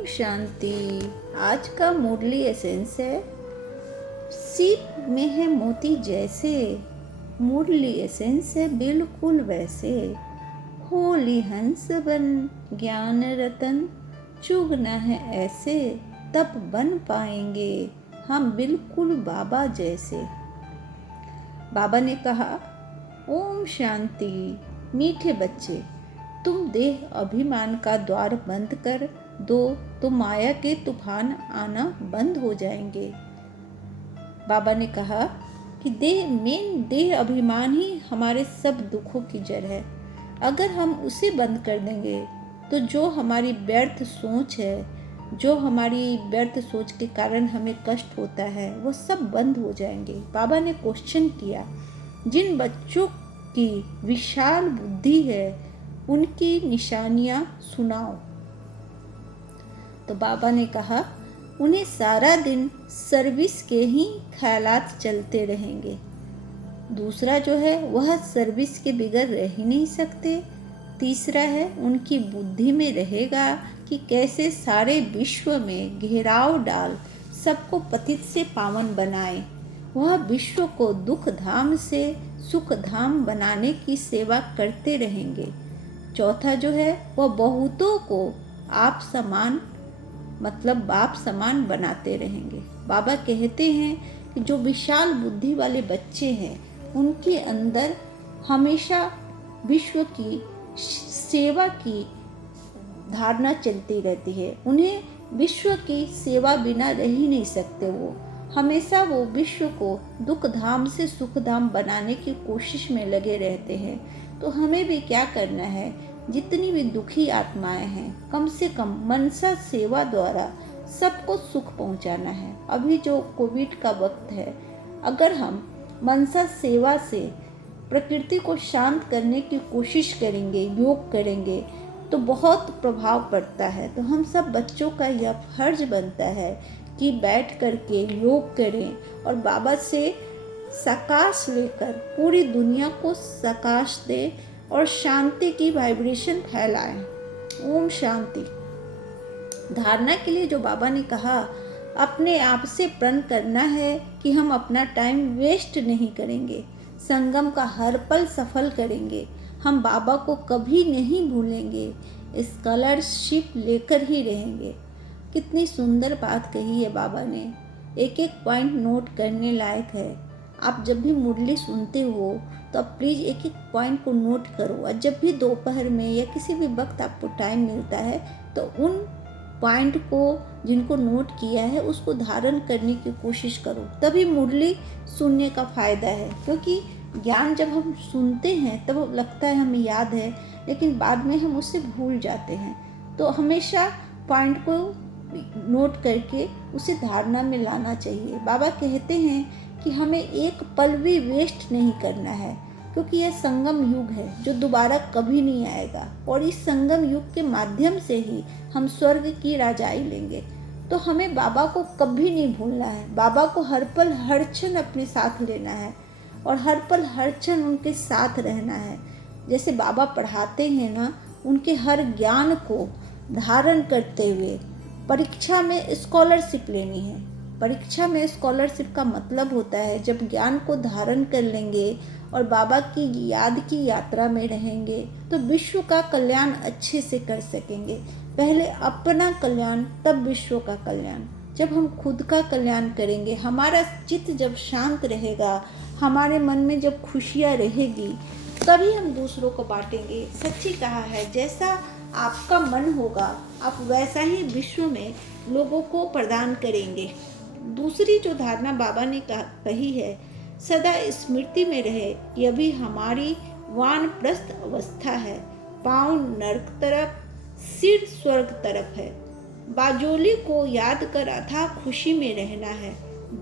ओम शांति। आज का मुरली एसेंस है, सीप में है मोती जैसे, मुरली एसेंस है बिल्कुल वैसे। होली हंस बन ज्ञान रतन, चुगना है ऐसे तब बन पाएंगे हम बिल्कुल बाबा जैसे। बाबा ने कहा, ओम शांति। मीठे बच्चे, तुम देह अभिमान का द्वार बंद कर दो तो माया के तूफान आना बंद हो जाएंगे। बाबा ने कहा कि देह अभिमान ही हमारे सब दुखों की जड़ है। अगर हम उसे बंद कर देंगे तो जो हमारी व्यर्थ सोच है, जो हमारी व्यर्थ सोच के कारण हमें कष्ट होता है, वो सब बंद हो जाएंगे। बाबा ने क्वेश्चन किया, जिन बच्चों की विशाल बुद्धि है उनकी निशानियां सुनाओ। तो बाबा ने कहा, उन्हें सारा दिन सर्विस के ही ख्यालात चलते रहेंगे। दूसरा जो है वह सर्विस के बिगैर रह ही नहीं सकते। तीसरा है उनकी बुद्धि में रहेगा कि कैसे सारे विश्व में घेराव डाल सबको पतित से पावन बनाए। वह विश्व को दुख धाम से सुख धाम बनाने की सेवा करते रहेंगे। चौथा जो है वह बहुतों को आप समान मतलब बाप समान बनाते रहेंगे। बाबा कहते हैं कि जो विशाल बुद्धि वाले बच्चे हैं उनके अंदर हमेशा विश्व की सेवा की धारणा चलती रहती है। उन्हें विश्व की सेवा बिना रह ही नहीं सकते। वो हमेशा वो विश्व को दुख धाम से सुख धाम बनाने की कोशिश में लगे रहते हैं। तो हमें भी क्या करना है, जितनी भी दुखी आत्माएं हैं कम से कम मनसा सेवा द्वारा सबको सुख पहुंचाना है। अभी जो कोविड का वक्त है, अगर हम मनसा सेवा से प्रकृति को शांत करने की कोशिश करेंगे, योग करेंगे, तो बहुत प्रभाव पड़ता है। तो हम सब बच्चों का यह फर्ज बनता है कि बैठ करके योग करें और बाबा से सकाश लेकर पूरी दुनिया को सकाश दे और शांति की वाइब्रेशन फैलाएं। ओम शांति। धारणा के लिए जो बाबा ने कहा, अपने आप से प्रण करना है कि हम अपना टाइम वेस्ट नहीं करेंगे, संगम का हर पल सफल करेंगे, हम बाबा को कभी नहीं भूलेंगे, स्कॉलरशिप लेकर ही रहेंगे। कितनी सुंदर बात कही है बाबा ने। एक एक पॉइंट नोट करने लायक है। आप जब भी मुरली सुनते हो तो आप प्लीज़ एक एक पॉइंट को नोट करो, और जब भी दोपहर में या किसी भी वक्त आपको टाइम मिलता है तो उन पॉइंट को जिनको नोट किया है उसको धारण करने की कोशिश करो। तभी मुरली सुनने का फ़ायदा है, क्योंकि ज्ञान जब हम सुनते हैं तब लगता है हमें याद है, लेकिन बाद में हम उससे भूल जाते हैं। तो हमेशा पॉइंट को नोट करके उसे धारणा में लाना चाहिए। बाबा कहते हैं कि हमें एक पल भी वेस्ट नहीं करना है, क्योंकि यह संगम युग है जो दोबारा कभी नहीं आएगा, और इस संगम युग के माध्यम से ही हम स्वर्ग की राजाई लेंगे। तो हमें बाबा को कभी नहीं भूलना है। बाबा को हर पल हर क्षण अपने साथ लेना है और हर पल हर क्षण उनके साथ रहना है। जैसे बाबा पढ़ाते हैं ना, उनके हर ज्ञान को धारण करते हुए परीक्षा में स्कॉलरशिप लेनी है। परीक्षा में स्कॉलरशिप का मतलब होता है जब ज्ञान को धारण कर लेंगे और बाबा की याद की यात्रा में रहेंगे तो विश्व का कल्याण अच्छे से कर सकेंगे। पहले अपना कल्याण तब विश्व का कल्याण। जब हम खुद का कल्याण करेंगे, हमारा चित्त जब शांत रहेगा, हमारे मन में जब खुशियाँ रहेगी, तभी हम दूसरों को बांटेंगे। सच्ची कहा है, जैसा आपका मन होगा आप वैसा ही विश्व में लोगों को प्रदान करेंगे। दूसरी जो धारणा बाबा ने कही है, सदा स्मृति में रहे कि अभी हमारी वानप्रस्थ अवस्था है, पाँव नरक तरफ, सिर स्वर्ग तरफ है। बाजोली को याद कर अथाह खुशी में रहना है,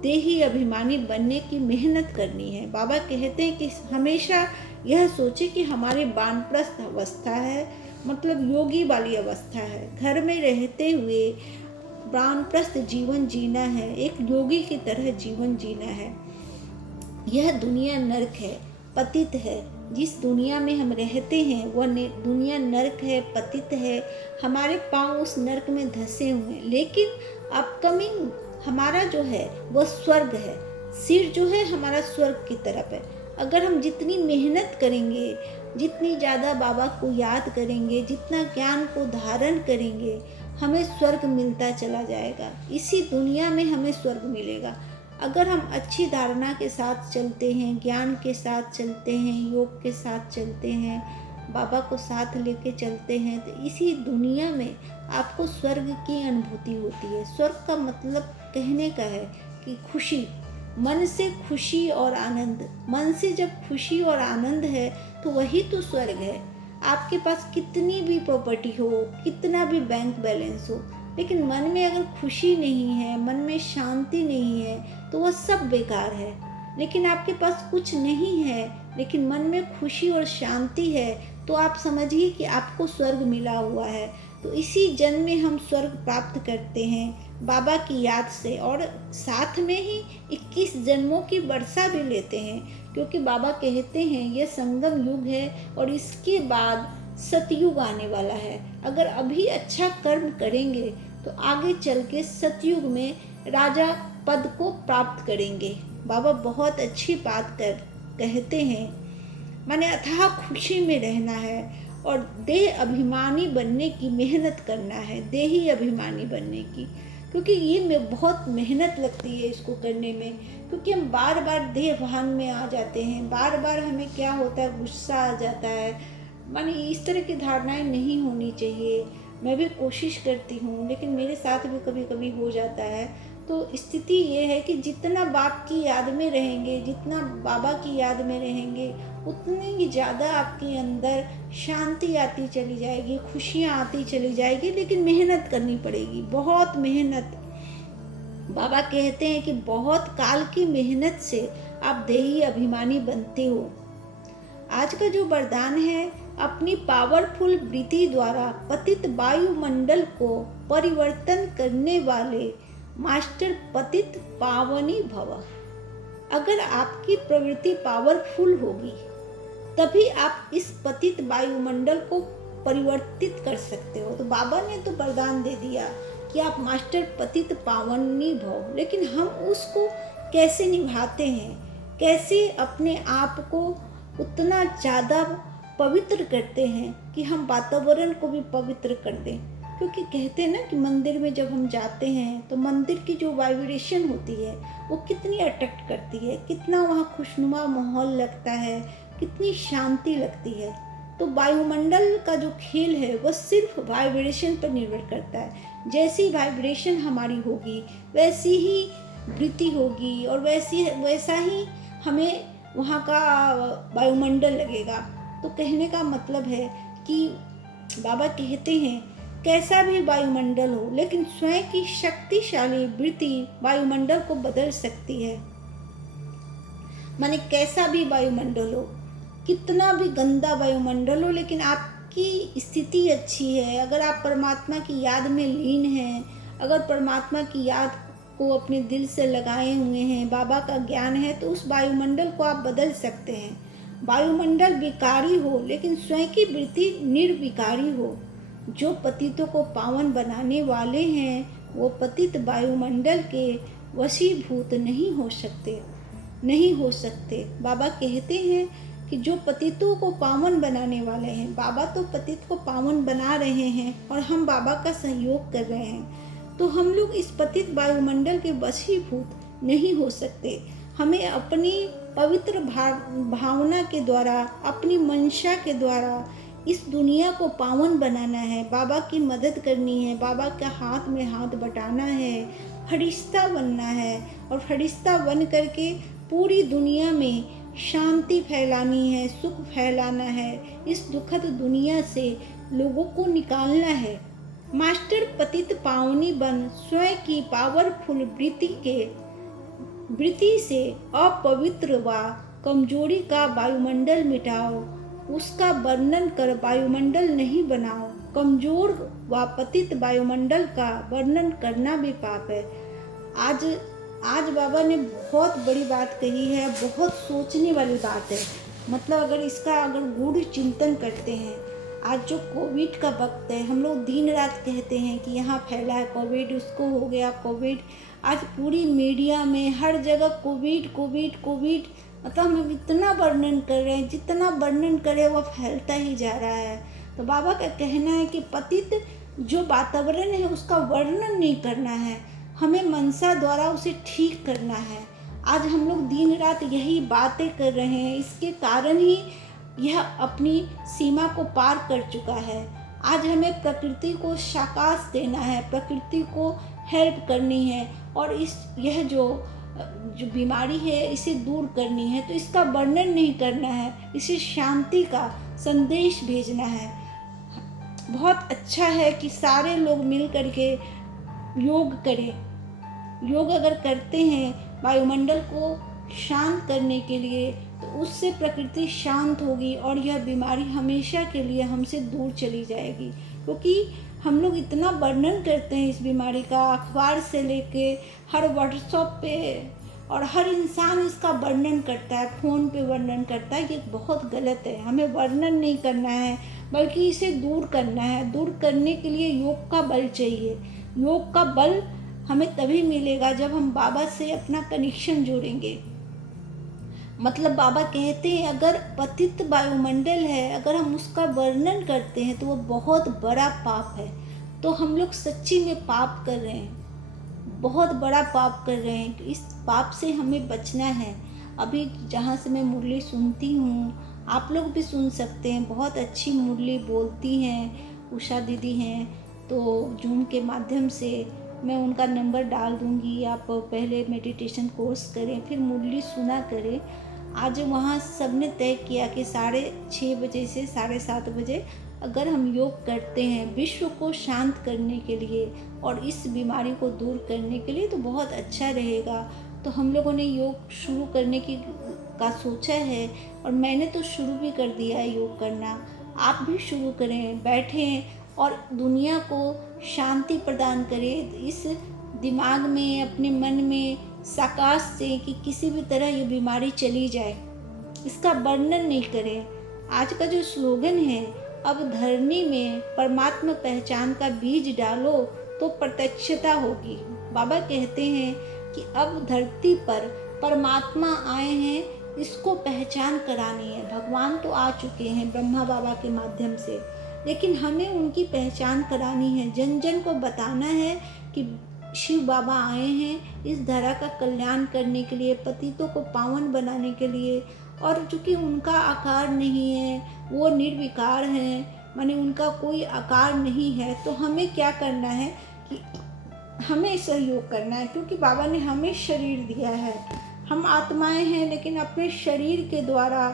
देही अभिमानी बनने की मेहनत करनी है। बाबा कहते हैं कि हमेशा यह सोचे कि हमारी वानप्रस्थ अवस्था है, मतलब योगी वाली अवस्था है। घर में रहते हुए वानप्रस्थ जीवन जीना है, एक योगी की तरह जीवन जीना है। यह दुनिया नरक है, पतित है, जिस दुनिया में हम रहते हैं वह दुनिया नर्क है, पतित है, हमारे पांव उस नर्क में धंसे हुए हैं। लेकिन अपकमिंग हमारा जो है वह स्वर्ग है, सिर जो है हमारा स्वर्ग की तरफ है। अगर हम जितनी मेहनत करेंगे, जितनी ज़्यादा बाबा को याद करेंगे, जितना ज्ञान को धारण करेंगे, हमें स्वर्ग मिलता चला जाएगा। इसी दुनिया में हमें स्वर्ग मिलेगा। अगर हम अच्छी धारणा के साथ चलते हैं, ज्ञान के साथ चलते हैं, योग के साथ चलते हैं, बाबा को साथ लेके चलते हैं, तो इसी दुनिया में आपको स्वर्ग की अनुभूति होती है। स्वर्ग का मतलब कहने का है कि खुशी, मन से खुशी और आनंद। मन से जब खुशी और आनंद है तो वही तो स्वर्ग है। आपके पास कितनी भी प्रॉपर्टी हो, कितना भी बैंक बैलेंस हो, लेकिन मन में अगर खुशी नहीं है, मन में शांति नहीं है, तो वह सब बेकार है। लेकिन आपके पास कुछ नहीं है, लेकिन मन में खुशी और शांति है, तो आप समझिए कि आपको स्वर्ग मिला हुआ है। तो इसी जन्म में हम स्वर्ग प्राप्त करते हैं बाबा की याद से, और साथ में ही 21 जन्मों की वर्षा भी लेते हैं, क्योंकि बाबा कहते हैं यह संगम युग है और इसके बाद सतयुग आने वाला है। अगर अभी अच्छा कर्म करेंगे तो आगे चल के सतयुग में राजा पद को प्राप्त करेंगे। बाबा बहुत अच्छी बात कहते हैं, माने अथाह खुशी में रहना है और देह अभिमानी बनने की मेहनत करना है, देही अभिमानी बनने की। क्योंकि ये बहुत मेहनत लगती है इसको करने में, क्योंकि हम बार बार देह भान में आ जाते हैं, बार बार हमें क्या होता है, गुस्सा आ जाता है। माने इस तरह की धारणाएं नहीं होनी चाहिए। मैं भी कोशिश करती हूँ, लेकिन मेरे साथ भी कभी कभी हो जाता है। तो स्थिति ये है कि जितना बाप की याद में रहेंगे, जितना बाबा की याद में रहेंगे, उतनी ही ज़्यादा आपके अंदर शांति आती चली जाएगी, खुशियाँ आती चली जाएगी। लेकिन मेहनत करनी पड़ेगी, बहुत मेहनत। बाबा कहते हैं कि बहुत काल की मेहनत से आप देही अभिमानी बनते हो। आज का जो वरदान है, अपनी पावरफुल वृत्ति द्वारा पतित वायुमंडल को परिवर्तन करने वाले मास्टर पतित पावनी भव। अगर आपकी प्रवृत्ति पावरफुल होगी तभी आप इस पतित वायुमंडल को परिवर्तित कर सकते हो। तो बाबा ने तो वरदान दे दिया कि आप मास्टर पतित पावनी भव, लेकिन हम उसको कैसे निभाते हैं, कैसे अपने आप को उतना ज़्यादा पवित्र करते हैं कि हम वातावरण को भी पवित्र कर दें। क्योंकि कहते हैं ना कि मंदिर में जब हम जाते हैं तो मंदिर की जो वाइब्रेशन होती है वो कितनी अट्रैक्ट करती है, कितना वहाँ खुशनुमा माहौल लगता है, कितनी शांति लगती है। तो वायुमंडल का जो खेल है वह सिर्फ वाइब्रेशन पर निर्भर करता है। जैसी वाइब्रेशन हमारी होगी वैसी ही वृत्ति होगी और वैसा ही हमें वहाँ का वायुमंडल लगेगा। तो कहने का मतलब है कि बाबा कहते हैं कैसा भी वायुमंडल हो, लेकिन स्वयं की शक्तिशाली वृत्ति वायुमंडल को बदल सकती है। माने कैसा भी वायुमंडल हो, कितना भी गंदा वायुमंडल हो, लेकिन आपकी स्थिति अच्छी है, अगर आप परमात्मा की याद में लीन हैं, अगर परमात्मा की याद को अपने दिल से लगाए हुए हैं, बाबा का ज्ञान है, तो उस वायुमंडल को आप बदल सकते हैं। वायुमंडल विकारी हो लेकिन स्वयं की वृत्ति निर्विकारी हो। जो पतितों को पावन बनाने वाले हैं वो पतित वायुमंडल के वशीभूत नहीं हो सकते। बाबा कहते हैं कि जो पतितों को पावन बनाने वाले हैं, बाबा तो पतित को पावन बना रहे हैं और हम बाबा का सहयोग कर रहे हैं। तो हम लोग इस पतित वायुमंडल के वशीभूत नहीं हो सकते। हमें अपनी पवित्र भावना के द्वारा, अपनी मंशा के द्वारा इस दुनिया को पावन बनाना है, बाबा की मदद करनी है, बाबा का हाथ में हाथ बटाना है, फरिश्ता बनना है और फरिश्ता बन करके पूरी दुनिया में शांति फैलानी है, सुख फैलाना है। इस दुखद दुनिया से लोगों को निकालना है। मास्टर पतित पावनी बन स्वयं की पावरफुल वृत्ति से अपवित्र व कमजोरी का वायुमंडल मिटाओ। उसका वर्णन कर वायुमंडल नहीं बनाओ। कमजोर व पतित वायुमंडल का वर्णन करना भी पाप है। आज बाबा ने बहुत बड़ी बात कही है, बहुत सोचने वाली बात है। मतलब अगर गूढ़ चिंतन करते हैं, आज जो कोविड का वक्त है, हम लोग दिन रात कहते हैं कि यहाँ फैला है कोविड, उसको हो गया कोविड। आज पूरी मीडिया में हर जगह कोविड कोविड कोविड, मतलब हम इतना वर्णन कर रहे हैं, जितना वर्णन करें वह फैलता ही जा रहा है। तो बाबा का कहना है कि पतित जो वातावरण है उसका वर्णन नहीं करना है, हमें मनसा द्वारा उसे ठीक करना है। आज हम लोग दिन रात यही बातें कर रहे हैं, इसके कारण ही यह अपनी सीमा को पार कर चुका है। आज हमें प्रकृति को शाकाश देना है, प्रकृति को हेल्प करनी है, और यह जो बीमारी है इसे दूर करनी है। तो इसका वर्णन नहीं करना है, इसे शांति का संदेश भेजना है। बहुत अच्छा है कि सारे लोग मिल करके योग करें। योग अगर करते हैं वायुमंडल को शांत करने के लिए, तो उससे प्रकृति शांत होगी और यह बीमारी हमेशा के लिए हमसे दूर चली जाएगी। क्योंकि हम लोग इतना वर्णन करते हैं इस बीमारी का, अखबार से लेके हर व्हाट्सएप पे, और हर इंसान इसका वर्णन करता है, फ़ोन पे वर्णन करता है। ये बहुत गलत है, हमें वर्णन नहीं करना है, बल्कि इसे दूर करना है। दूर करने के लिए योग का बल चाहिए। योग का बल हमें तभी मिलेगा जब हम बाबा से अपना कनेक्शन जोड़ेंगे। मतलब बाबा कहते हैं अगर पतित वायुमंडल है, अगर हम उसका वर्णन करते हैं तो वो बहुत बड़ा पाप है। तो हम लोग सच्ची में पाप कर रहे हैं, बहुत बड़ा पाप कर रहे हैं। इस पाप से हमें बचना है। अभी जहाँ से मैं मुरली सुनती हूँ, आप लोग भी सुन सकते हैं, बहुत अच्छी मुरली बोलती हैं, उषा दीदी हैं। तो जूम के माध्यम से मैं उनका नंबर डाल दूँगी, आप पहले मेडिटेशन कोर्स करें, फिर मुरली सुना करें। आज वहाँ सबने तय किया कि 6:30 बजे से 7:30 बजे अगर हम योग करते हैं विश्व को शांत करने के लिए और इस बीमारी को दूर करने के लिए, तो बहुत अच्छा रहेगा। तो हम लोगों ने योग शुरू करने का सोचा है, और मैंने तो शुरू भी कर दिया है योग करना। आप भी शुरू करें, बैठें और दुनिया को शांति प्रदान करें। इस दिमाग में, अपने मन में साकाश से कि किसी भी तरह ये बीमारी चली जाए, इसका वर्णन नहीं करें। आज का जो स्लोगन है, अब धरनी में परमात्मा पहचान का बीज डालो तो प्रत्यक्षता होगी। बाबा कहते हैं कि अब धरती पर परमात्मा आए हैं, इसको पहचान करानी है। भगवान तो आ चुके हैं ब्रह्मा बाबा के माध्यम से, लेकिन हमें उनकी पहचान करानी है। जन जन को बताना है कि शिव बाबा आए हैं इस धरा का कल्याण करने के लिए, पतितों को पावन बनाने के लिए। और चूँकि उनका आकार नहीं है, वो निर्विकार हैं, माने उनका कोई आकार नहीं है, तो हमें क्या करना है कि हमें सहयोग करना है। क्योंकि बाबा ने हमें शरीर दिया है, हम आत्माएं हैं, लेकिन अपने शरीर के द्वारा,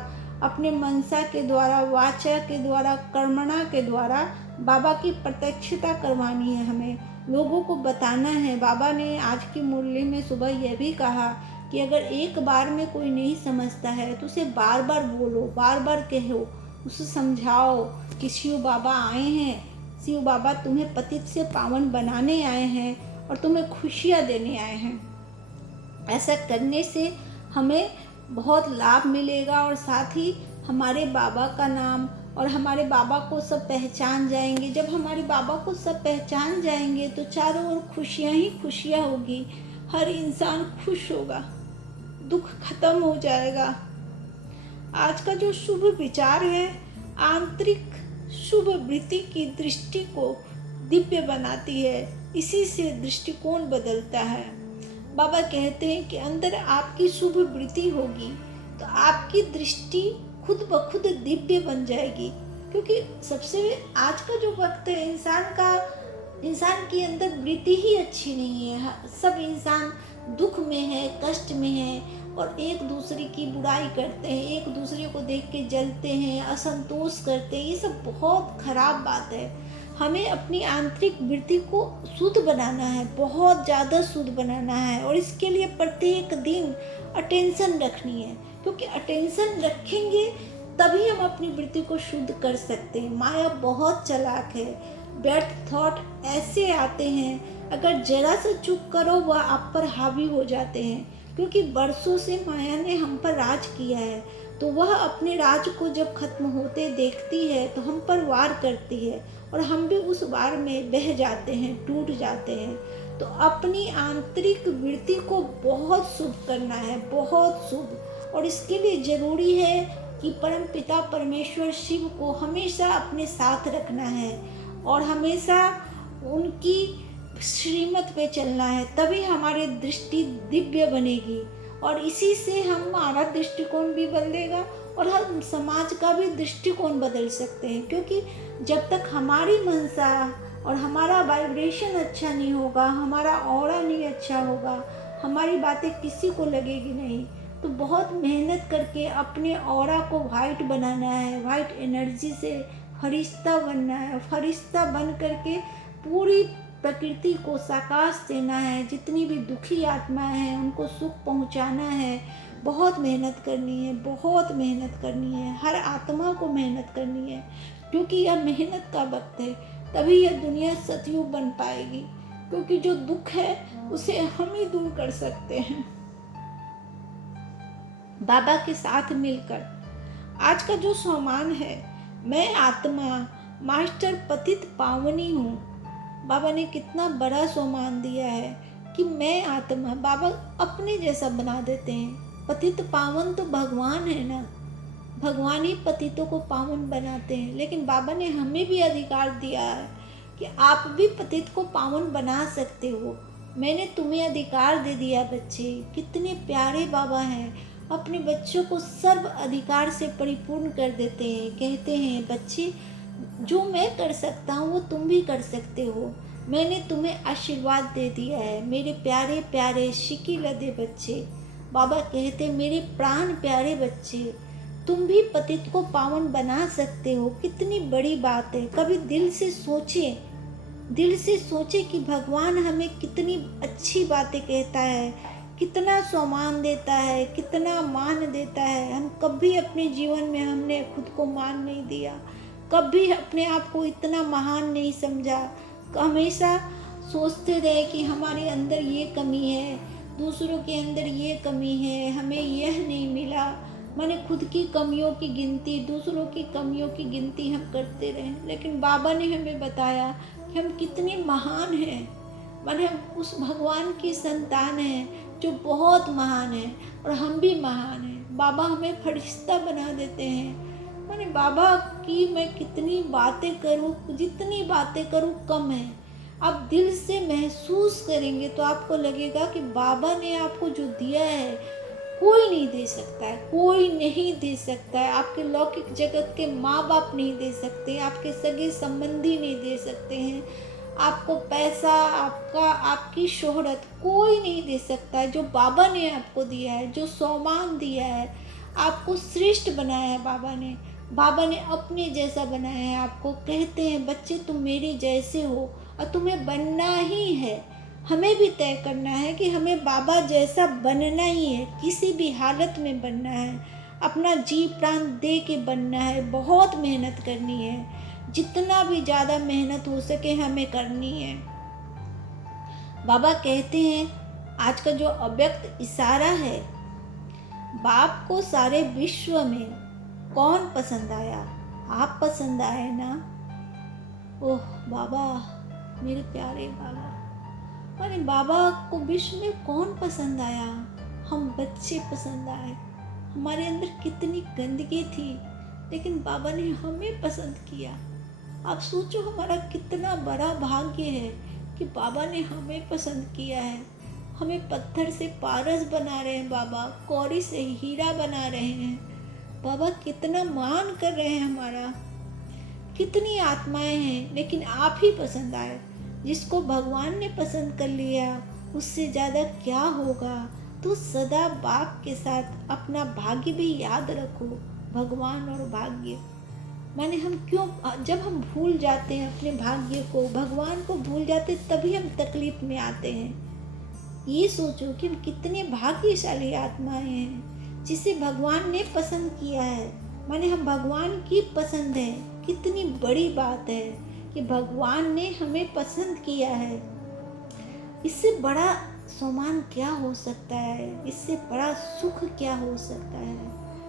अपने मनसा के द्वारा, वाचा के द्वारा, कर्मणा के द्वारा बाबा की प्रत्यक्षता करवानी है। हमें लोगों को बताना है। बाबा ने आज की मुरली में सुबह यह भी कहा कि अगर एक बार में कोई नहीं समझता है तो उसे बार बार बोलो, बार बार कहो, उसे समझाओ कि शिव बाबा आए हैं, शिव बाबा तुम्हें पतित से पावन बनाने आए हैं और तुम्हें खुशियाँ देने आए हैं। ऐसा करने से हमें बहुत लाभ मिलेगा, और साथ ही हमारे बाबा का नाम और हमारे बाबा को सब पहचान जाएंगे। जब हमारे बाबा को सब पहचान जाएंगे तो चारों ओर खुशियाँ ही खुशियाँ होगी, हर इंसान खुश होगा, दुख खत्म हो जाएगा। आज का जो शुभ विचार है, आंतरिक शुभ वृत्ति की दृष्टि को दिव्य बनाती है, इसी से दृष्टिकोण बदलता है। बाबा कहते हैं कि अंदर आपकी शुभ वृत्ति होगी तो आपकी दृष्टि खुद ब खुद दिव्य बन जाएगी। क्योंकि सबसे आज का जो वक्त है, इंसान के अंदर वृत्ति ही अच्छी नहीं है। सब इंसान दुख में है, कष्ट में है, और एक दूसरे की बुराई करते हैं, एक दूसरे को देख के जलते हैं, असंतोष करते हैं। ये सब बहुत खराब बात है। हमें अपनी आंतरिक वृत्ति को शुद्ध बनाना है, बहुत ज़्यादा शुद्ध बनाना है, और इसके लिए प्रत्येक दिन अटेंशन रखनी है। क्योंकि अटेंशन रखेंगे तभी हम अपनी वृत्ति को शुद्ध कर सकते हैं। माया बहुत चालाक है, व्यर्थ थॉट ऐसे आते हैं, अगर जरा सा चुप करो वह आप पर हावी हो जाते हैं। क्योंकि बरसों से माया ने हम पर राज किया है, तो वह अपने राज को जब खत्म होते देखती है तो हम पर वार करती है और हम भी उस वार में बह जाते हैं, टूट जाते हैं। तो अपनी आंतरिक वृत्ति को बहुत शुभ करना है, बहुत शुभ। और इसके लिए ज़रूरी है कि परम पिता परमेश्वर शिव को हमेशा अपने साथ रखना है और हमेशा उनकी श्रीमत पे चलना है, तभी हमारी दृष्टि दिव्य बनेगी और इसी से हमारा दृष्टिकोण भी बदलेगा और हम समाज का भी दृष्टिकोण बदल सकते हैं। क्योंकि जब तक हमारी मनसा और हमारा वाइब्रेशन अच्छा नहीं होगा, हमारा ऑरा नहीं अच्छा होगा, हमारी बातें किसी को लगेगी नहीं। तो बहुत मेहनत करके अपने ऑरा को वाइट बनाना है, वाइट एनर्जी से फरिश्ता बनना है, फरिश्ता बन करके पूरी प्रकृति को साकाश देना है। जितनी भी दुखी आत्माएं हैं उनको सुख पहुंचाना है। बहुत मेहनत करनी है, बहुत मेहनत करनी है, हर आत्मा को मेहनत करनी है, क्योंकि यह मेहनत का वक्त है। तभी यह दुनिया सतयुग बन पाएगी, क्योंकि जो दुख है उसे हम ही दूर कर सकते हैं बाबा के साथ मिलकर। आज का जो सम्मान है, मैं आत्मा मास्टर पतित पावनी हूँ। बाबा ने कितना बड़ा सम्मान दिया है कि मैं आत्मा, बाबा अपने जैसा बना देते हैं। पतित पावन तो भगवान है ना, भगवान ही पतितों को पावन बनाते हैं। लेकिन बाबा ने हमें भी अधिकार दिया है कि आप भी पतित को पावन बना सकते हो। मैंने तुम्हें अधिकार दे दिया बच्चे। कितने प्यारे बाबा हैं, अपने बच्चों को सर्व अधिकार से परिपूर्ण कर देते हैं। कहते हैं बच्चे, जो मैं कर सकता हूँ वो तुम भी कर सकते हो। मैंने तुम्हें आशीर्वाद दे दिया है मेरे प्यारे प्यारे शिकी लदे बच्चे। बाबा कहते मेरे प्राण प्यारे बच्चे, तुम भी पतित को पावन बना सकते हो। कितनी बड़ी बात है। कभी दिल से सोचे, दिल से सोचे कि भगवान हमें कितनी अच्छी बातें कहता है, कितना सम्मान देता है, कितना मान देता है। हम कभी अपने जीवन में हमने खुद को मान नहीं दिया, कभी अपने आप को इतना महान नहीं समझा। हमेशा सोचते रहे कि हमारे अंदर ये कमी है, दूसरों के अंदर ये कमी है, हमें यह नहीं मिला। मैंने खुद की कमियों की गिनती, दूसरों की कमियों की गिनती हम करते रहे। लेकिन बाबा ने हमें बताया कि हम कितने महान हैं। मैंने हम उस भगवान की संतान हैं जो बहुत महान है और हम भी महान हैं। बाबा हमें फरिश्ता बना देते हैं। मैंने बाबा की मैं कितनी बातें करूँ, जितनी बातें करूँ कम है। आप दिल से महसूस करेंगे तो आपको लगेगा कि बाबा ने आपको जो दिया है कोई नहीं दे सकता है, कोई नहीं दे सकता है। आपके लौकिक जगत के माँ बाप नहीं दे सकते, आपके सगे संबंधी नहीं दे सकते हैं, आपको पैसा, आपकी शोहरत कोई नहीं दे सकता है। जो बाबा ने आपको दिया है, जो सम्मान दिया है, आपको श्रेष्ठ बनाया है बाबा ने। बाबा ने अपने जैसा बनाया है आपको। कहते हैं बच्चे तुम मेरे जैसे हो और तुम्हें बनना ही है। हमें भी तय करना है कि हमें बाबा जैसा बनना ही है, किसी भी हालत में बनना है, अपना जी प्राण दे के बनना है। बहुत मेहनत करनी है, जितना भी ज़्यादा मेहनत हो सके हमें करनी है। बाबा कहते हैं आज का जो अव्यक्त इशारा है, बाप को सारे विश्व में कौन पसंद आया? आप पसंद आए ना? ओह बाबा, मेरे प्यारे बाबा। अरे बाबा को विश्व में कौन पसंद आया? हम बच्चे पसंद आए। हमारे अंदर कितनी गंदगी थी, लेकिन बाबा ने हमें पसंद किया। आप सोचो हमारा कितना बड़ा भाग्य है कि बाबा ने हमें पसंद किया है। हमें पत्थर से पारस बना रहे हैं बाबा, कौड़ी से हीरा बना रहे हैं बाबा। कितना मान कर रहे हैं हमारा। कितनी आत्माएं हैं, लेकिन आप ही पसंद आए। जिसको भगवान ने पसंद कर लिया उससे ज़्यादा क्या होगा। तो सदा बाप के साथ अपना भाग्य भी याद रखो। भगवान और भाग्य माने हम क्यों, जब हम भूल जाते हैं अपने भाग्य को, भगवान को भूल जाते, तभी हम तकलीफ में आते हैं। ये सोचो कि हम कितने भाग्यशाली आत्माएं हैं जिसे भगवान ने पसंद किया है। माने हम भगवान की पसंद है। कितनी बड़ी बात है कि भगवान ने हमें पसंद किया है। इससे बड़ा सम्मान क्या हो सकता है? इससे बड़ा सुख क्या हो सकता है?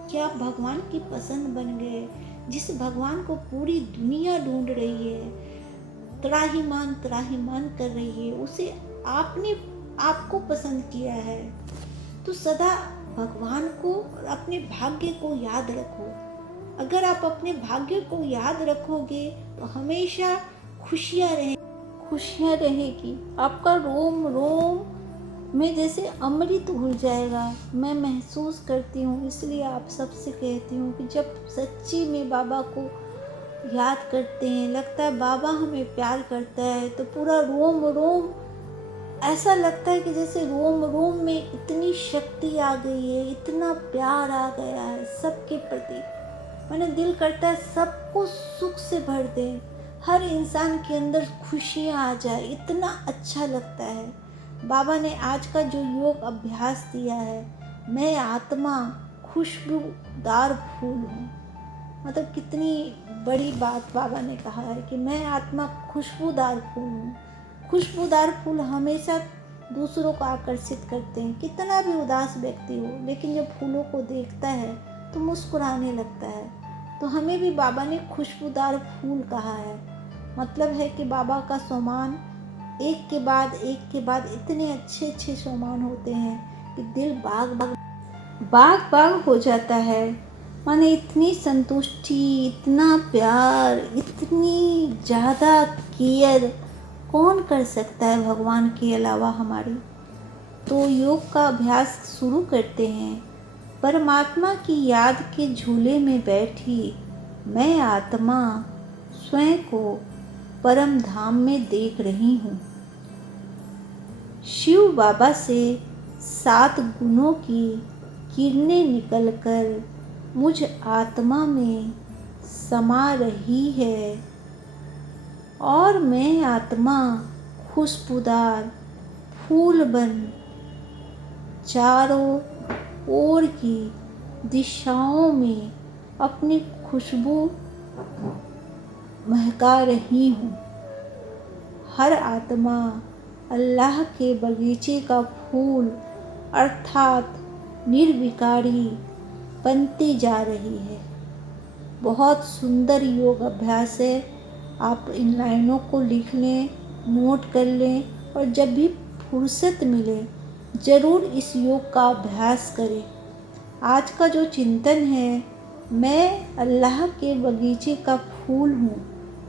कि आप भगवान की पसंद बन गए। जिस भगवान को पूरी दुनिया ढूंढ रही है, त्राहिमाम कर रही है, उसे आपने आपको पसंद किया है। तो सदा भगवान को और अपने भाग्य को याद रखो। अगर आप अपने भाग्य को याद रखोगे तो हमेशा खुशियाँ रहेगी। आपका रोम रोम में जैसे अमृत घुल जाएगा। मैं महसूस करती हूँ, इसलिए आप सबसे कहती हूँ कि जब सच्ची में बाबा को याद करते हैं, लगता है बाबा हमें प्यार करता है, तो पूरा रोम रोम ऐसा लगता है कि जैसे रोम रोम में इतनी शक्ति आ गई है, इतना प्यार आ गया है सबके प्रति। मैंने दिल करता है सबको सुख से भर दें, हर इंसान के अंदर खुशियाँ आ जाए, इतना अच्छा लगता है। बाबा ने आज का जो योग अभ्यास दिया है, मैं आत्मा खुशबूदार फूल हूँ, मतलब कितनी बड़ी बात बाबा ने कहा है कि मैं आत्मा खुशबूदार फूल हूँ। खुशबूदार फूल हमेशा दूसरों को आकर्षित करते हैं। कितना भी उदास व्यक्ति हो, लेकिन जब फूलों को देखता है तो मुस्कुराने लगता है। तो हमें भी बाबा ने खुशबूदार फूल कहा है। मतलब है कि बाबा का सम्मान एक के बाद इतने अच्छे अच्छे सम्मान होते हैं कि दिल बाग हो जाता है। माने इतनी संतुष्टि, इतना प्यार, इतनी ज़्यादा केयर कौन कर सकता है भगवान के अलावा हमारी। तो योग का अभ्यास शुरू करते हैं। परमात्मा की याद के झूले में बैठी मैं आत्मा स्वयं को परम धाम में देख रही हूँ। शिव बाबा से 7 गुणों की किरणें निकलकर मुझ आत्मा में समा रही है और मैं आत्मा खुशबूदार फूल बन चारों ओर की दिशाओं में अपनी खुशबू महका रही हूँ। हर आत्मा अल्लाह के बगीचे का फूल अर्थात निर्विकारी बनती जा रही है। बहुत सुंदर योग अभ्यास है। आप इन लाइनों को लिख लें, नोट कर लें और जब भी फुर्सत मिले ज़रूर इस योग का अभ्यास करें। आज का जो चिंतन है, मैं अल्लाह के बगीचे का फूल हूँ,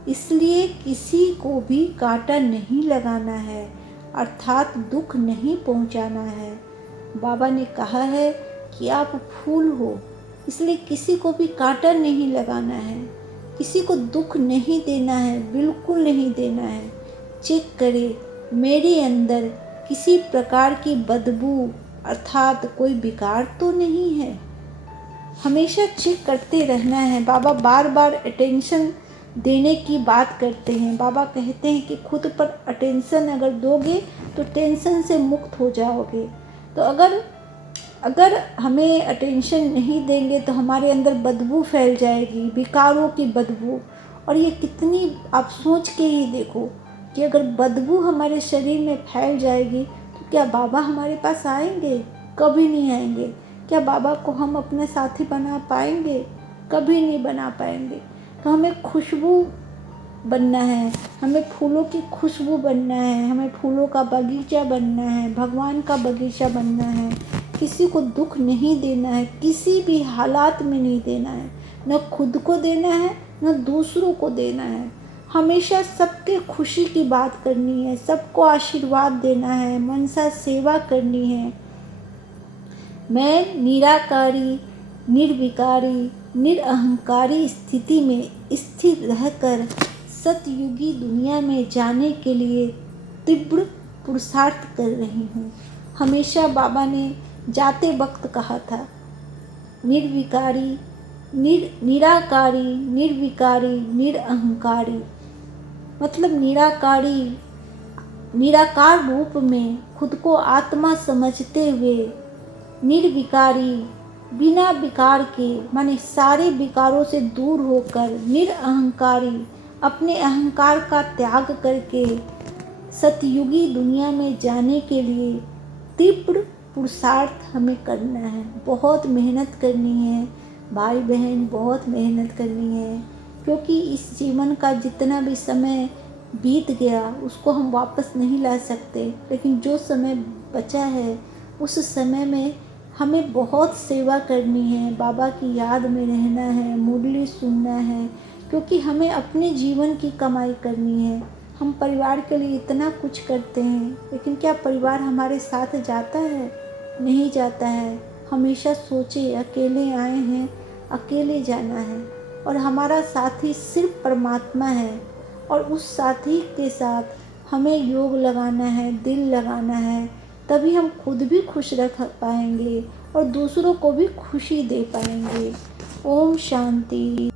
इसलिए किसी को भी कांटा नहीं लगाना है, अर्थात दुख नहीं पहुँचाना है। बाबा ने कहा है कि आप फूल हो, इसलिए किसी को भी कांटा नहीं लगाना है, किसी को दुख नहीं देना है, बिल्कुल नहीं देना है। चेक करें मेरे अंदर किसी प्रकार की बदबू अर्थात कोई विकार तो नहीं है। हमेशा चेक करते रहना है। बाबा बार बार अटेंशन देने की बात करते हैं। बाबा कहते हैं कि खुद पर अटेंशन अगर दोगे तो टेंशन से मुक्त हो जाओगे। तो अगर हमें अटेंशन नहीं देंगे तो हमारे अंदर बदबू फैल जाएगी, विकारों की बदबू। और ये कितनी, आप सोच के ही देखो कि अगर बदबू हमारे शरीर में फैल जाएगी तो क्या बाबा हमारे पास आएंगे? कभी नहीं आएंगे। क्या बाबा को हम अपना साथी बना पाएंगे? कभी नहीं बना पाएंगे। तो हमें खुशबू बनना है, हमें फूलों की खुशबू बनना है, हमें फूलों का बगीचा बनना है, भगवान का बगीचा बनना है। किसी को दुख नहीं देना है, किसी भी हालात में नहीं देना है, न खुद को देना है न दूसरों को देना है। हमेशा सबके खुशी की बात करनी है, सबको आशीर्वाद देना है, मनसा सेवा करनी है। मैं निराकारी, निर्विकारी, निरअहंकारी स्थिति में स्थिर रहकर सतयुगी दुनिया में जाने के लिए तीव्र पुरुषार्थ कर रही हूँ। हमेशा बाबा ने जाते वक्त कहा था, निर्विकारी, निराकारी, निर्विकारी, निरअहंकारी। मतलब निराकार रूप में खुद को आत्मा समझते हुए, निर्विकारी, बिना विकार के, माने सारे विकारों से दूर होकर, निरअहंकारी, अपने अहंकार का त्याग करके सतयुगी दुनिया में जाने के लिए तीव्र पुरुषार्थ हमें करना है। बहुत मेहनत करनी है, भाई बहन बहुत मेहनत करनी है, क्योंकि इस जीवन का जितना भी समय बीत गया उसको हम वापस नहीं ला सकते। लेकिन जो समय बचा है उस समय में हमें बहुत सेवा करनी है, बाबा की याद में रहना है, मुरली सुनना है, क्योंकि हमें अपने जीवन की कमाई करनी है। हम परिवार के लिए इतना कुछ करते हैं, लेकिन क्या परिवार हमारे साथ जाता है? नहीं जाता है। हमेशा सोचे अकेले आए हैं, अकेले जाना है, और हमारा साथी सिर्फ परमात्मा है। और उस साथी के साथ हमें योग लगाना है, दिल लगाना है, तभी हम खुद भी खुश रख पाएंगे और दूसरों को भी खुशी दे पाएंगे। ओम शांति।